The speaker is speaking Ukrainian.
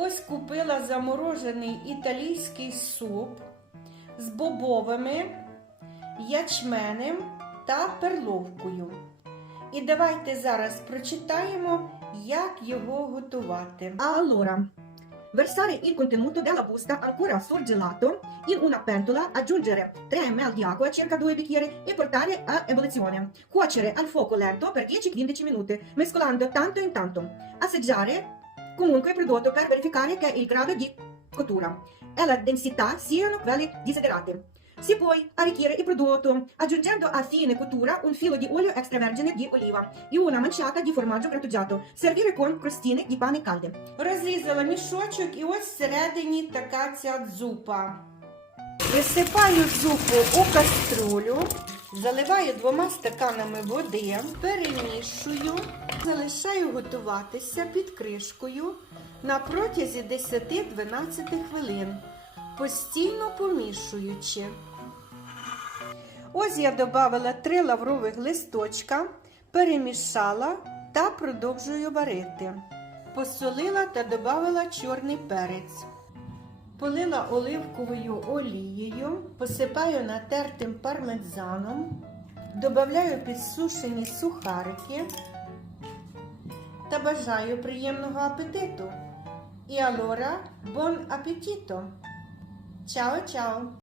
Ось купила заморожений італійський суп з бобовими, ячменем та перловкою. І давайте зараз прочитаємо, як його готувати. Allora, versare il contenuto della busta ancora sorgelato in una pentola, aggiungere 3 ml di acqua, circa 2 bicchieri, e portare a ebollizione. Cuocere al fuoco lento per 10-15 minuti, mescolando tanto in tanto. Assaggiare comunque il prodotto per verificare che il grado di cottura e la densità siano quelli desiderati. Si poi arricchire il prodotto aggiungendo a fine cottura un filo di olio extravergine di oliva e una manciata di formaggio grattugiato. Servire con crostine di pane calde. Розрізала мішочок і ось всередині така ця дзупа. Висипаю зупу у каструлю, Заливаю двома стаканами води, перемішую, залишаю готуватися під кришкою на протязі 10-12 хвилин, постійно помішуючи. Ось я додала три лаврових листочка, перемішала та продовжую варити. Посолила та додала чорний перець. Полила оливковою олією, посипаю натертим пармезаном, додаю підсушені сухарики та бажаю приємного апетиту. І алора бон апетіто! Чао-чао!